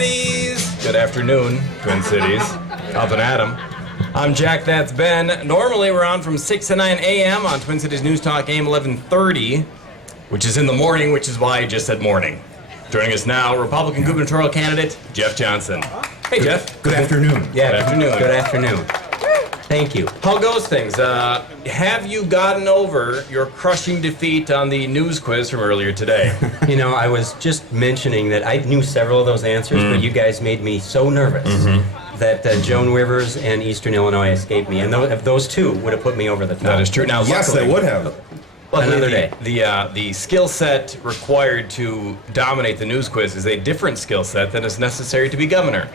Cities. Good afternoon, Twin Cities. Up and Adam. I'm Jack, that's Ben. Normally we're on from 6 to 9 a.m. on Twin Cities News Talk AM1130, which is in the morning, which is why I just said morning. Joining us now, Republican gubernatorial candidate, Jeff Johnson. Hey, Jeff. Good afternoon. Yeah, good afternoon. Good afternoon. Thank you. How goes things? Have you gotten over your crushing defeat on the news quiz from earlier today? You know, I was just mentioning that I knew several of those answers, but you guys made me so nervous that Joan Rivers and Eastern Illinois escaped me. And if those two would have put me over the top. That is true. Now, Yes, luckily, they would have. luckily Another day. The skill set required to dominate the news quiz is a different skill set than is necessary to be governor.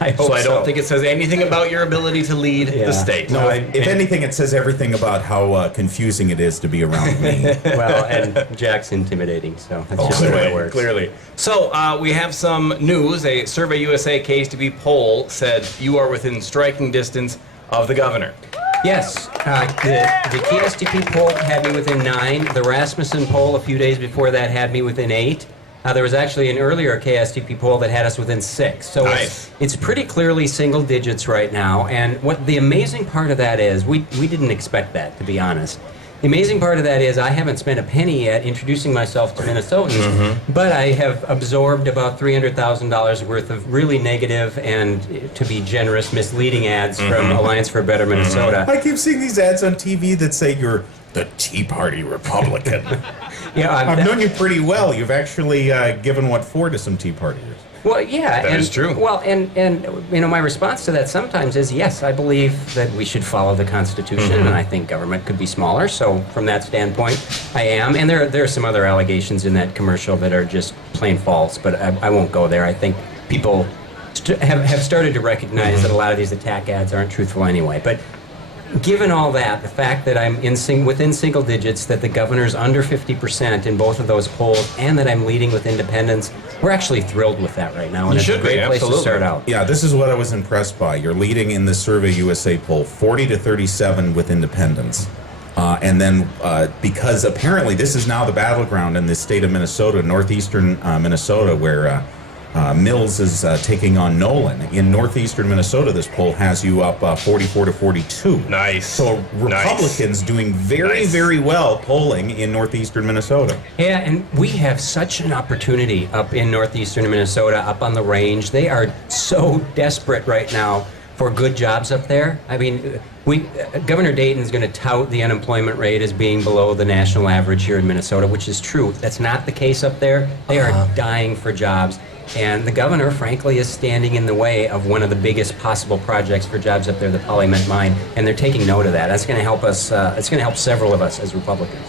I hope So I don't think it says anything about your ability to lead the state. No, if anything, it says everything about how confusing it is to be around me. Well, and Jack's intimidating, so that's just the way it works. Clearly. So we have some news. A Survey USA KSTP poll said you are within striking distance of the governor. Yes, the KSTP poll had me within 9. The Rasmussen poll a few days before that had me within 8. There was actually an earlier KSTP poll that had us within 6. So Nice. it's pretty clearly single digits right now. And what the amazing part of that is, we didn't expect that, to be honest. The amazing part of that is I haven't spent a penny yet introducing myself to Minnesotans, but I have absorbed about $300,000 worth of really negative and, to be generous, misleading ads from Alliance for a Better Minnesota. I keep seeing these ads on TV that say you're the Tea Party Republican. Yeah, I've known you pretty well. You've actually given what for to some Tea Partiers. Well, yeah, That and, is true. Well, and you know, my response to that sometimes is yes, I believe that we should follow the Constitution, and I think government could be smaller. So from that standpoint, I am. And there are some other allegations in that commercial that are just plain false, but I won't go there. I think people have started to recognize that a lot of these attack ads aren't truthful anyway. But given all that, the fact that I'm within single digits, that the governor's under 50% in both of those polls, and that I'm leading with independents, we're actually thrilled with that right now, and You it's should a great be, place to absolutely. start out. Yeah, this is what I was impressed by. You're leading in the Survey USA poll, 40 to 37 with independents. And then because apparently this is now the battleground in the state of Minnesota, northeastern Minnesota, where Mills is taking on Nolan. In northeastern Minnesota, this poll has you up 44 to 42. Nice. So Republicans doing very, Nice. very well polling in northeastern Minnesota. Yeah, and we have such an opportunity up in northeastern Minnesota, up on the range. They are so desperate right now for good jobs up there. I mean, Governor Dayton's going to tout the unemployment rate as being below the national average here in Minnesota, which is true. That's not the case up there. They are dying for jobs. And the governor, frankly, is standing in the way of one of the biggest possible projects for jobs up there, the Polymet mine, and they're taking note of that. That's going to help us. It's going to help several of us as Republicans.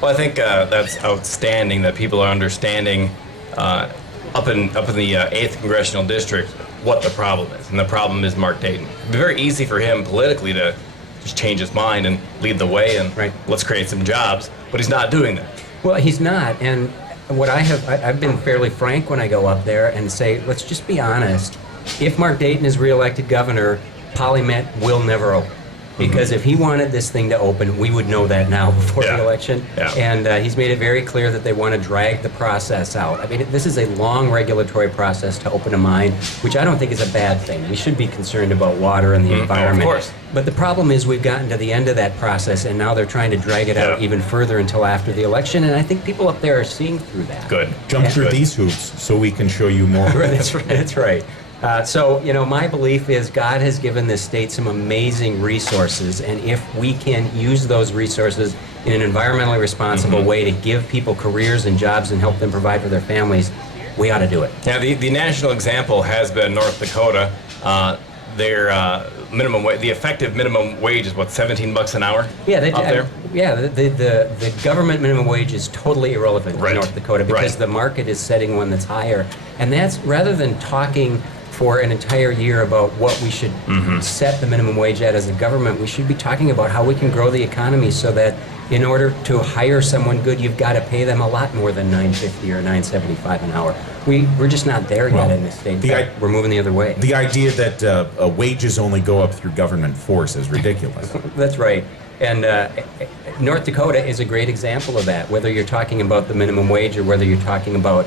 Well, I think that's outstanding that people are understanding up in the 8th Congressional District what the problem is. And the problem is Mark Dayton. It'd be very easy for him politically to just change his mind and lead the way and let's create some jobs, but he's not doing that. Well, he's not. And what I've been fairly frank when I go up there and say, let's just be honest. If Mark Dayton is reelected governor, Polymet will never open. Because if he wanted this thing to open, we would know that now before the election. Yeah. And he's made it very clear that they want to drag the process out. I mean, this is a long regulatory process to open a mine, which I don't think is a bad thing. We should be concerned about water and the environment. of course. But the problem is we've gotten to the end of that process, and now they're trying to drag it out even further until after the election. And I think people up there are seeing through that. Good. Jump through these hoops so we can show you more. That's right. That's right. So, you know, my belief is God has given this state some amazing resources, and if we can use those resources in an environmentally responsible way to give people careers and jobs and help them provide for their families, we ought to do it. Now, the national example has been North Dakota. Their minimum wage, the effective minimum wage is what, $17 an hour? Yeah, up there. The government minimum wage is totally irrelevant Right. in North Dakota because Right. the market is setting one that's higher, and that's rather than talking for an entire year about what we should set the minimum wage at as a government, we should be talking about how we can grow the economy so that in order to hire someone good, you've got to pay them a lot more than $9.50 or $9.75 an hour. We're just not there yet in this state. In fact, we're moving the other way. The idea that wages only go up through government force is ridiculous. That's right. And North Dakota is a great example of that, whether you're talking about the minimum wage or whether you're talking about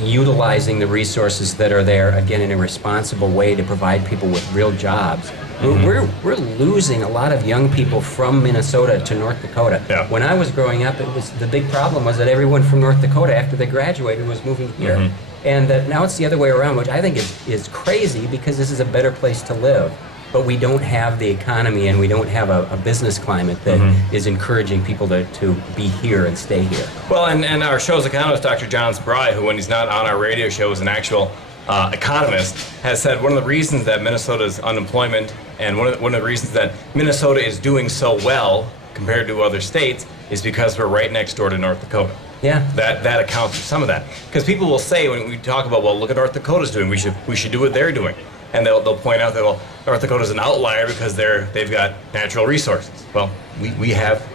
utilizing the resources that are there, again, in a responsible way to provide people with real jobs. We're losing a lot of young people from Minnesota to North Dakota. Yeah. When I was growing up, the big problem was that everyone from North Dakota, after they graduated, was moving here. And now it's the other way around, which I think is crazy because this is a better place to live. But we don't have the economy and we don't have a business climate that is encouraging people to be here and stay here. Well, and our show's economist, Dr. John Spry, who when he's not on our radio show is an actual economist, has said one of the reasons that Minnesota's unemployment and one of the reasons that Minnesota is doing so well compared to other states is because we're right next door to North Dakota. Yeah. That accounts for some of that. Because people will say when we talk about, well, look what North Dakota's doing, we should do what they're doing. And they'll point out that, well, North Dakota's an outlier because they've got natural resources. Well, we have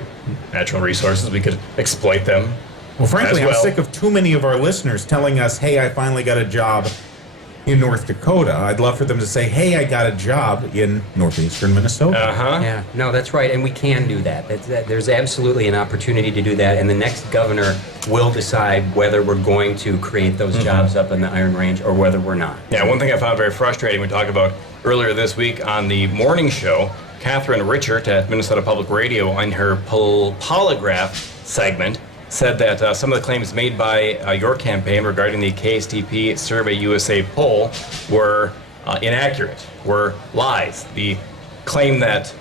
natural resources. We could exploit them. Well, frankly, as well. I'm sick of too many of our listeners telling us, hey, I finally got a job in North Dakota. I'd love for them to say, hey, I got a job in northeastern Minnesota. Yeah, no, that's right, and we can do that. There's absolutely an opportunity to do that, and the next governor will decide whether we're going to create those jobs up in the Iron Range or whether we're not. Yeah, one thing I found very frustrating, we talked about earlier this week on the morning show, Catherine Richert at Minnesota Public Radio on her polygraph segment said that some of the claims made by your campaign regarding the KSTP Survey USA poll were inaccurate, were lies. The claim that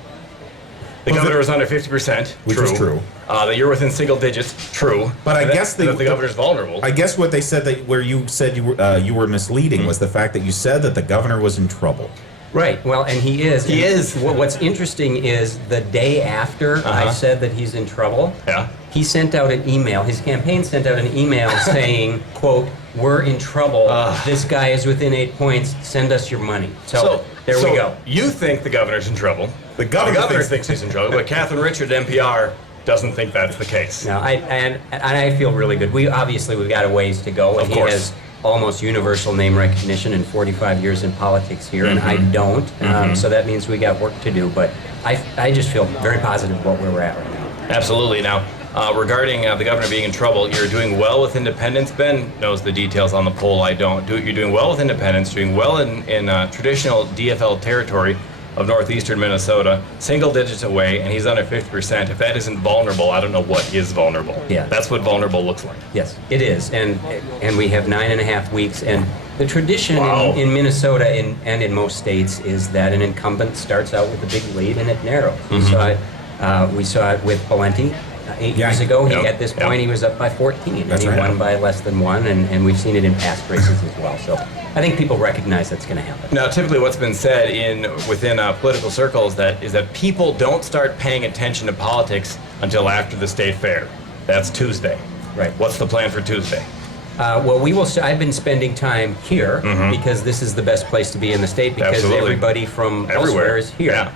the governor was under 50%, Which is true. That you're within single digits, true. But I And guess that the governor's vulnerable. I guess what they said that where you said you were misleading was the fact that you said that the governor was in trouble. Right, well, and he is. He And is. What's interesting is the day after I said that he's in trouble, Yeah. he sent out an email, his campaign sent out an email saying, quote, we're in trouble, this guy is within 8 points, send us your money. So there we go. You think the governor's in trouble. The governor thinks he's in trouble, but Catherine Richard, NPR, doesn't think that's the case. No, I feel really good. We've got a ways to go, and Of he course. has almost universal name recognition in 45 years in politics here, and I don't. So that means we got work to do. But I just feel very positive about where we're at right now. Absolutely. Now, regarding the governor being in trouble, you're doing well with independents. Ben knows the details on the poll. I don't. You're doing well with independents, doing well in traditional DFL territory of northeastern Minnesota, single digits away, and he's under 50%. If that isn't vulnerable, I don't know what is vulnerable. Yeah. That's what vulnerable looks like. Yes, it is, and we have 9.5 weeks. And the tradition Wow. in Minnesota and in most states is that an incumbent starts out with a big lead and it narrows. We saw it with Palenti 8 years ago. Yep. At this point, he was up by 14, That's and he right. won by less than 1. And we've seen it in past races as well. So I think people recognize that's going to happen. Now, typically, what's been said within political circles is that people don't start paying attention to politics until after the state fair. That's Tuesday. Right. What's the plan for Tuesday? Well, we will. I've been spending time here because this is the best place to be in the state because Absolutely. everybody from Everywhere. elsewhere is here. Yeah.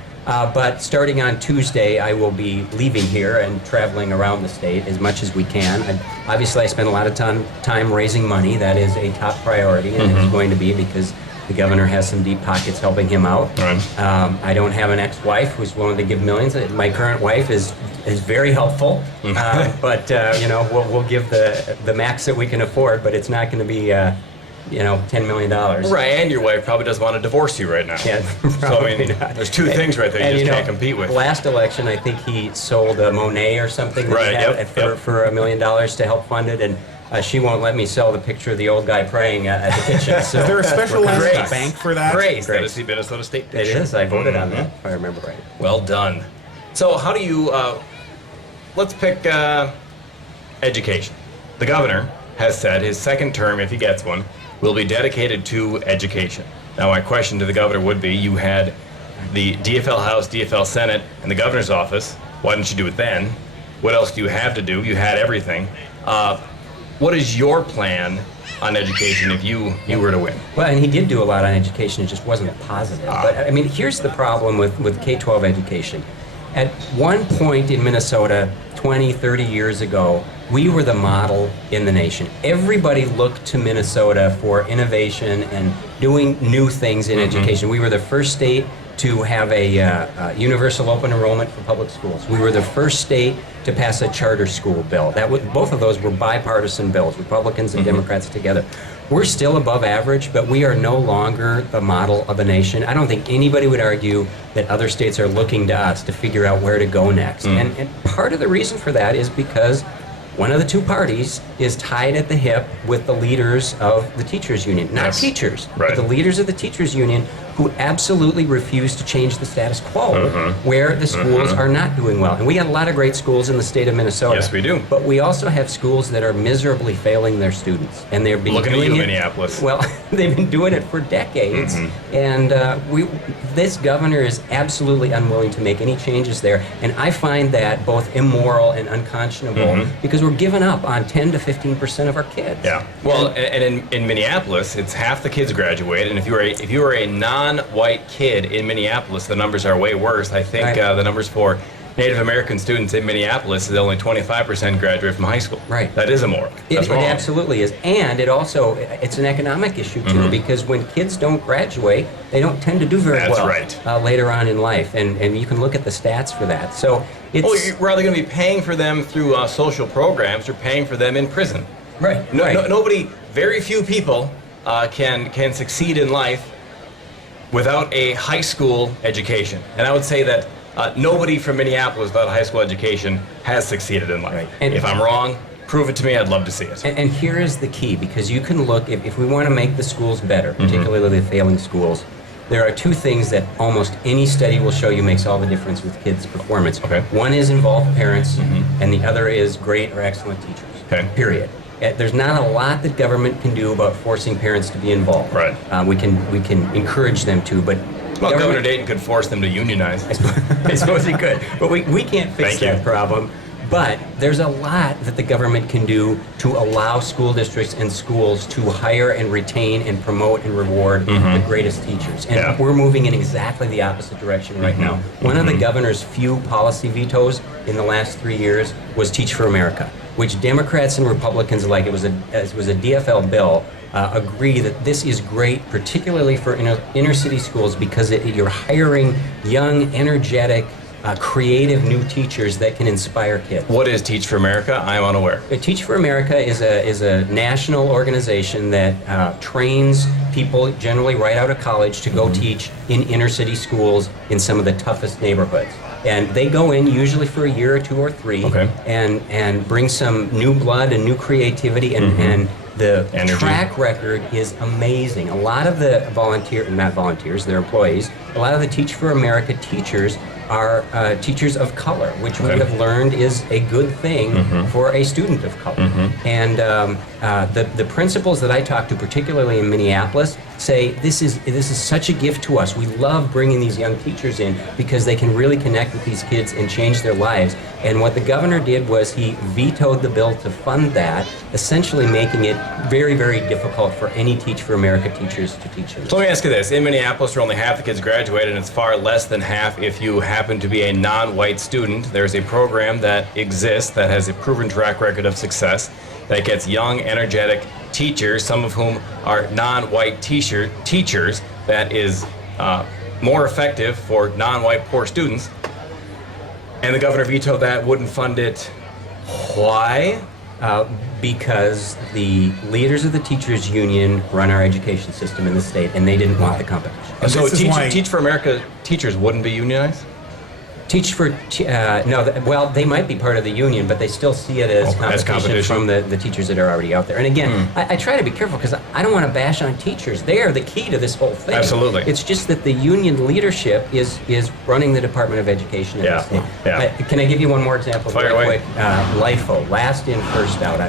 But starting on Tuesday, I will be leaving here and traveling around the state as much as we can. Obviously, I spend a lot of time raising money. That is a top priority, and it's going to be because the governor has some deep pockets helping him out. Right. I don't have an ex-wife who's willing to give millions. My current wife is very helpful, but we'll give the max that we can afford. But it's not going to be $10 million. Right, and your wife probably doesn't want to divorce you right now. Yeah, So, I probably mean, not. there's two things right there you And, just can't compete with. Last election, I think he sold a Monet or something that Right, he had yep, for $1 million to help fund it, and she won't let me sell the picture of the old guy praying at the kitchen. So Is there a special we're land kinda- bank for that? Grace, that Grace. is the Minnesota State It picture. is. I voted on that, if I remember right. Well done. So how do you, let's pick education. The governor has said his second term, if he gets one, will be dedicated to education. Now my question to the governor would be, you had the DFL House, DFL Senate, and the governor's office. Why didn't you do it then? What else do you have to do? You had everything. What is your plan on education if you were to win? Well, and he did do a lot on education, it just wasn't positive. But, I mean, here's the problem with K-12 education. At one point in Minnesota, 20, 30 years ago, we were the model in the nation. Everybody looked to Minnesota for innovation and doing new things in education. We were the first state to have a universal open enrollment for public schools. We were the first state to pass a charter school bill. Both of those were bipartisan bills, Republicans and Democrats together. We're still above average, but we are no longer the model of a nation. I don't think anybody would argue that other states are looking to us to figure out where to go next. And part of the reason for that is because one of the two parties is tied at the hip with the leaders of the teachers union, not teachers, but the leaders of the teachers union who absolutely refuse to change the status quo where the schools are not doing well. And we got a lot of great schools in the state of Minnesota. Yes, we do. But we also have schools that are miserably failing their students. And they're being Looking at doing you, it, Minneapolis. Well, they've been doing it for decades. And this governor is absolutely unwilling to make any changes there. And I find that both immoral and unconscionable because we're giving up on 10 to 15% of our kids. Yeah. Well, and in Minneapolis, it's half the kids graduate, and if you are a non-white kid in Minneapolis, the numbers are way worse. I think the numbers for Native American students in Minneapolis is only 25% graduate from high school. Right. That is immoral. That's It wrong. absolutely is. And it's an economic issue, too, because when kids don't graduate, they don't tend to do very That's well right. Later on in life. And you can look at the stats for that. So it's... Well, you're either going to be paying for them through social programs or paying for them in prison. Right. Very few people can succeed in life without a high school education. And I would say that nobody from Minneapolis without a high school education has succeeded in life. Right. And if I'm wrong, prove it to me. I'd love to see it. And here is the key, because you can look, if we want to make the schools better, particularly the failing schools, there are two things that almost any study will show you makes all the difference with kids' performance. Okay. One is involved parents, and the other is great or excellent teachers. Okay. Period. There's not a lot that government can do about forcing parents to be involved. Right. We can encourage them to, but Well, Governor Dayton could force them to unionize. I suppose he could, but we can't fix Thank you. that problem. But there's a lot that the government can do to allow school districts and schools to hire and retain and promote and reward the greatest teachers. And we're moving in exactly the opposite direction right now. One of the governor's few policy vetoes in the last 3 years was Teach for America, which Democrats and Republicans alike, it was a DFL bill, agree that this is great, particularly for inner city schools, because you're hiring young, energetic, creative new teachers that can inspire kids. What is Teach for America? I'm unaware. Teach for America is a national organization that trains people generally right out of college to go teach in inner city schools in some of the toughest neighborhoods. And they go in usually for a year or two or three and bring some new blood and new creativity and the energy. Track record is amazing. A lot of the they're employees, a lot of the Teach for America teachers are teachers of color, which we have learned is a good thing for a student of color. And the principals that I talk to, particularly in Minneapolis, say this is such a gift to us. We love bringing these young teachers in because they can really connect with these kids and change their lives. And what the governor did was he vetoed the bill to fund that, essentially making it very, very difficult for any Teach for America teachers to teach in. So let me ask you this. In Minneapolis, where only half the kids graduate, and it's far less than half if you happen to be a non-white student, there's a program that exists that has a proven track record of success that gets young, energetic teachers, some of whom are non-white teachers, that is more effective for non-white poor students. And the governor vetoed that, wouldn't fund it. Why? Because the leaders of the teachers union run our education system in the state, and they didn't want the competition. And So this is why- Teach for America teachers wouldn't be unionized? Teach for, they might be part of the union, but they still see it as competition from the teachers that are already out there. And again, I try to be careful because I don't want to bash on teachers. They are the key to this whole thing. Absolutely. It's just that the union leadership is running the Department of Education in the state. Can I give you one more example? Fire away. Quick? LIFO, last in, first out.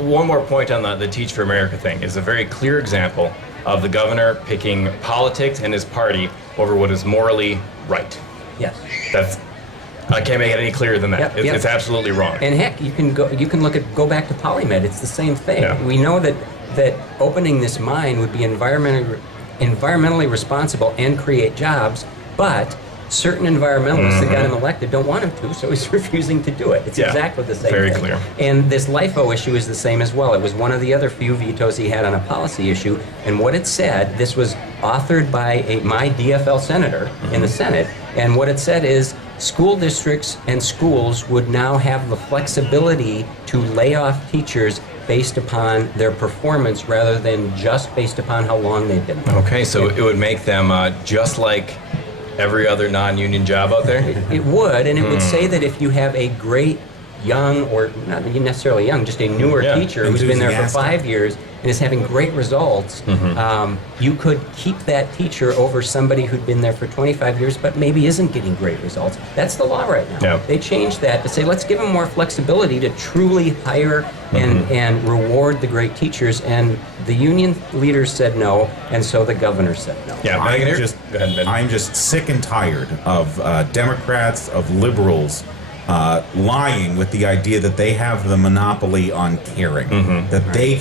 One more point on the Teach for America thing is a very clear example of the governor picking politics and his party over what is morally right. Yes. I can't make it any clearer than that. It's absolutely wrong. And heck, you can go back to Polymed. It's the same thing. Yeah. We know that opening this mine would be environmentally responsible and create jobs, but certain environmentalists that got him elected don't want him to, so he's refusing to do it. It's exactly the same very thing. clear. And this LIFO issue is the same as well. It was one of the other few vetoes he had on a policy issue, and what it said, this was authored by my DFL senator in the Senate, and what it said is school districts and schools would now have the flexibility to lay off teachers based upon their performance rather than just based upon how long they've been there. Okay, so it would make them just like every other non-union job out there? It would, and it would say that if you have a great young, or not necessarily young, just a newer teacher who's been there for 5 years and is having great results, you could keep that teacher over somebody who'd been there for 25 years but maybe isn't getting great results. That's the law right now. They changed that to say, let's give them more flexibility to truly hire and reward the great teachers, and the union leaders said no, and so the governor said no. I'm just sick and tired of Democrats, of liberals, lying with the idea that they have the monopoly on caring, that they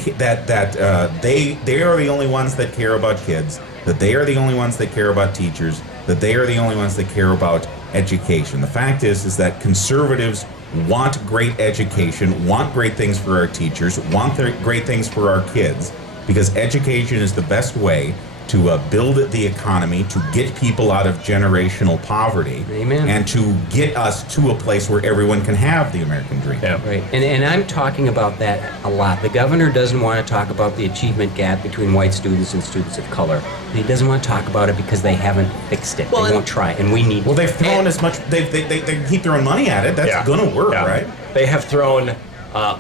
are the only ones that care about kids, that they are the only ones that care about teachers, that they are the only ones that care about education. The fact is that conservatives want great education, want great things for our teachers, want great things for our kids, because education is the best way to build the economy, to get people out of generational poverty, and to get us to a place where everyone can have the American dream. Right, and I'm talking about that a lot. The governor doesn't want to talk about the achievement gap between white students and students of color. He doesn't want to talk about it because they haven't fixed it. They won't try, and we need. Well, they've thrown as much. They keep throwing money at it. That's going to work, right? They have thrown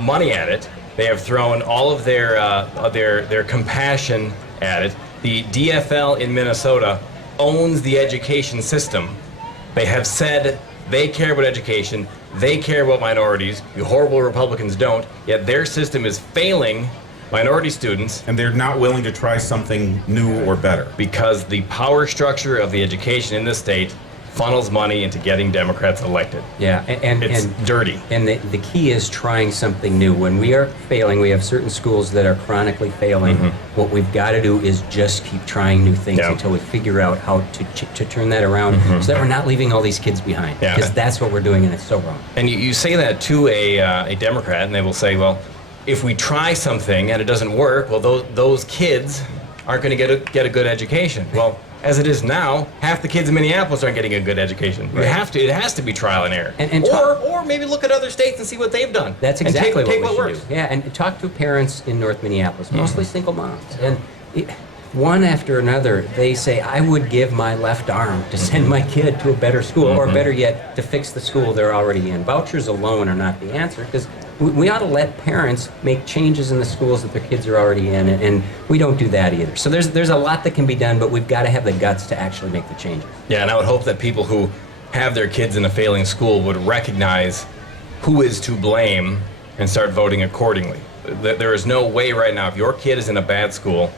money at it. They have thrown all of their compassion at it. The DFL in Minnesota owns the education system. They have said they care about education, they care about minorities. You horrible Republicans don't, yet their system is failing minority students. And they're not willing to try something new or better. Because the power structure of the education in this state funnels money into getting Democrats elected. And it's dirty. And the key is trying something new. When we are failing, we have certain schools that are chronically failing. What we've got to do is just keep trying new things until we figure out how to turn that around so that we're not leaving all these kids behind. Because that's what we're doing, and it's so wrong. And you say that to a Democrat, and they will say, well, if we try something and it doesn't work, well, those kids aren't going to get a good education. Well, as it is now, half the kids in Minneapolis aren't getting a good education. It has to be trial and error. Or maybe look at other states and see what they've done. That's exactly take what we works. should do. And talk to parents in North Minneapolis, mostly single moms. And one after another, they say, I would give my left arm to send my kid to a better school, or better yet, to fix the school they're already in. Vouchers alone are not the answer, because we ought to let parents make changes in the schools that their kids are already in, and we don't do that either. So there's a lot that can be done, but we've got to have the guts to actually make the changes. Yeah, and I would hope that people who have their kids in a failing school would recognize who is to blame and start voting accordingly. There is no way right now, if your kid is in a bad school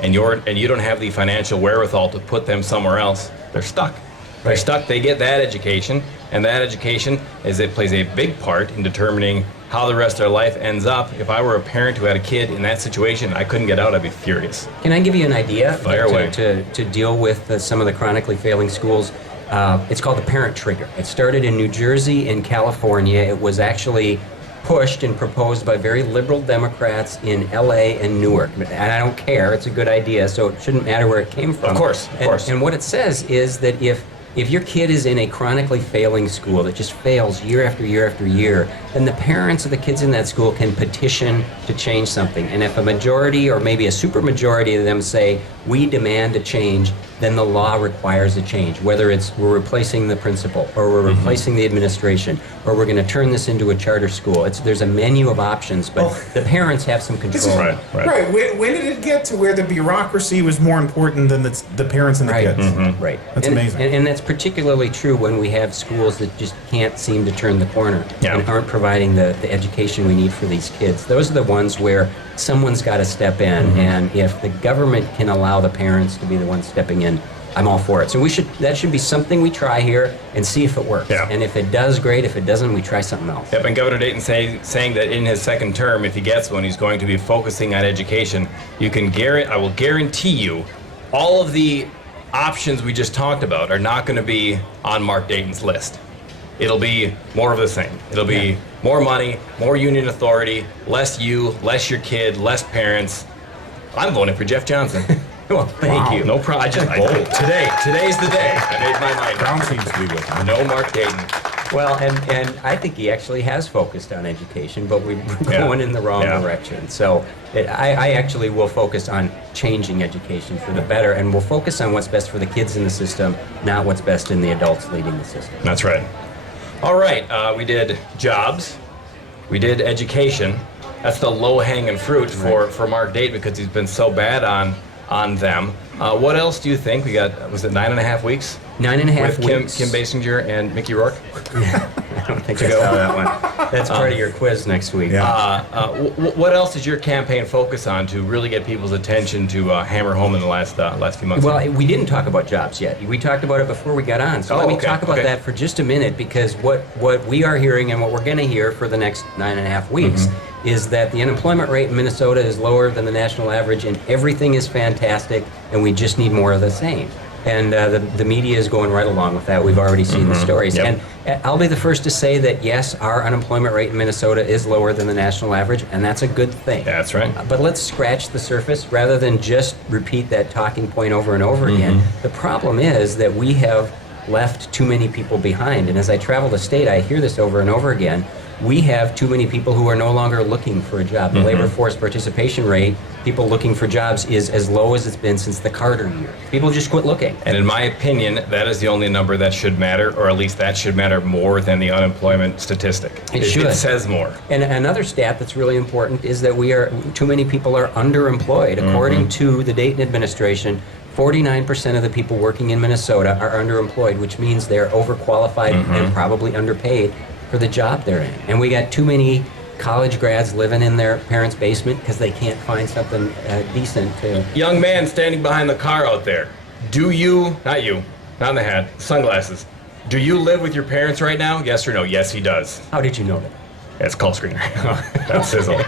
and you don't have the financial wherewithal to put them somewhere else, they're stuck. They're stuck. They get that education, and that education plays a big part in determining how the rest of their life ends up. If I were a parent who had a kid in that situation and I couldn't get out, I'd be furious. Can I give you an idea away. to deal with some of the chronically failing schools? It's called the parent trigger. It started in New Jersey and California. It was actually pushed and proposed by very liberal Democrats in LA and Newark. And I don't care. It's a good idea, so it shouldn't matter where it came from. Of course. And what it says is that if your kid is in a chronically failing school that just fails year after year after year, then the parents of the kids in that school can petition to change something. And if a majority or maybe a supermajority of them say, we demand a change, then the law requires a change, whether it's we're replacing the principal or we're replacing the administration or we're going to turn this into a charter school. There's a menu of options, but the parents have some control. Right. When did it get to where the bureaucracy was more important than the parents and the kids? Right. That's amazing. And that's particularly true when we have schools that just can't seem to turn the corner and aren't providing the education we need for these kids. Those are the ones where someone's got to step in, and if the government can allow the parents to be the ones stepping in, I'm all for it. So that should be something we try here and see if it works. And if it does, great. If it doesn't, we try something else. And Governor Dayton saying that in his second term, if he gets one, he's going to be focusing on education. I will guarantee you, all of the options we just talked about are not going to be on Mark Dayton's list. It'll be more of the same. It'll be more money, more union authority, less you, less your kid, less parents. I'm voting for Jeff Johnson. Well, thank you. No problem. Today's the day. I made my mind Brown up. seems to be with him. No Mark Dayton. Well, and I think he actually has focused on education, but we're going in the wrong direction. So I actually will focus on changing education for the better, and we'll focus on what's best for the kids in the system, not what's best in the adults leading the system. That's right. All right, we did jobs. We did education. That's the low-hanging fruit for Mark Dayton because he's been so bad on them. What else do you think? We got, was it 9.5 weeks? 9.5 With weeks. Kim Basinger and Mickey Rourke? I don't think I saw that one. That's part of your quiz next week. Yeah. What else does your campaign focus on to really get people's attention to hammer home in the last few months? Well, we didn't talk about jobs yet. We talked about it before we got on. So let me talk about that for just a minute, because what we are hearing and what we're going to hear for the next 9.5 weeks is that the unemployment rate in Minnesota is lower than the national average, and everything is fantastic, and we just need more of the same. And the media is going right along with that. We've already seen the stories. Yep. And I'll be the first to say that, yes, our unemployment rate in Minnesota is lower than the national average, and that's a good thing. That's right. But let's scratch the surface rather than just repeat that talking point over and over again. The problem is that we have left too many people behind. And as I travel the state, I hear this over and over again. We have too many people who are no longer looking for a job. The labor force participation rate, people looking for jobs, is as low as it's been since the Carter years. People just quit looking. And in my opinion, that is the only number that should matter, or at least that should matter more than the unemployment statistic. It should. It says more. And another stat that's really important is that too many people are underemployed. According to the Dayton administration, 49% of the people working in Minnesota are underemployed, which means they're overqualified and probably underpaid for the job they're in. And we got too many college grads living in their parents' basement because they can't find something decent to... Young man standing behind the car out there, do you, not in the hat, sunglasses, do you live with your parents right now? Yes or no? Yes, he does. How did you know that? That's call screener. That's sizzle.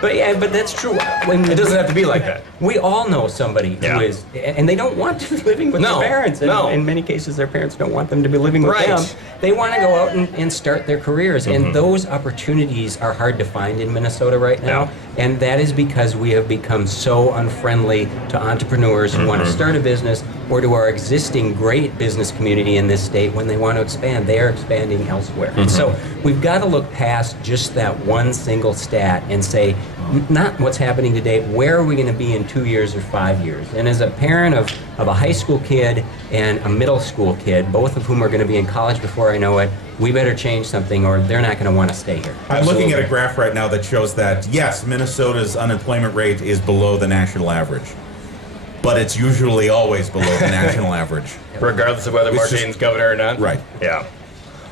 But that's true. It doesn't have to be like that. We all know somebody who is, and they don't want to be living with their parents. And in many cases, their parents don't want them to be living with them. They want to go out and start their careers. And those opportunities are hard to find in Minnesota right now. And that is because we have become so unfriendly to entrepreneurs who want to start a business, or to our existing great business community in this state when they want to expand. They are expanding elsewhere. And so we've got to look past just that one single stat and say, not what's happening today, where are we going to be in 2 years or 5 years? And as a parent of a high school kid and a middle school kid, both of whom are going to be in college before I know it, we better change something or they're not going to want to stay here. I'm looking at a graph right now that shows that, yes, Minnesota's unemployment rate is below the national average. But it's usually always below the national average. Regardless of whether Mark Dayton's governor or not? Right. Yeah.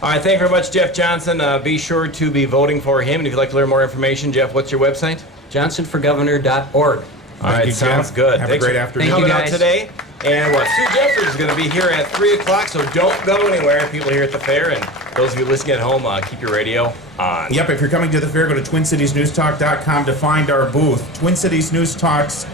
All right, thank you very much, Jeff Johnson. Be sure to be voting for him. And if you'd like to learn more information, Jeff, what's your website? JohnsonforGovernor.org. All right, you, sounds Jeff. good. Have a great afternoon. Thank you, Coming guys. out today. And Sue Jeffers is going to be here at 3 o'clock, so don't go anywhere. People here at the fair, and those of you listening at home, keep your radio on. Yep, if you're coming to the fair, go to TwinCitiesNewsTalk.com to find our booth. Twin Cities News Talks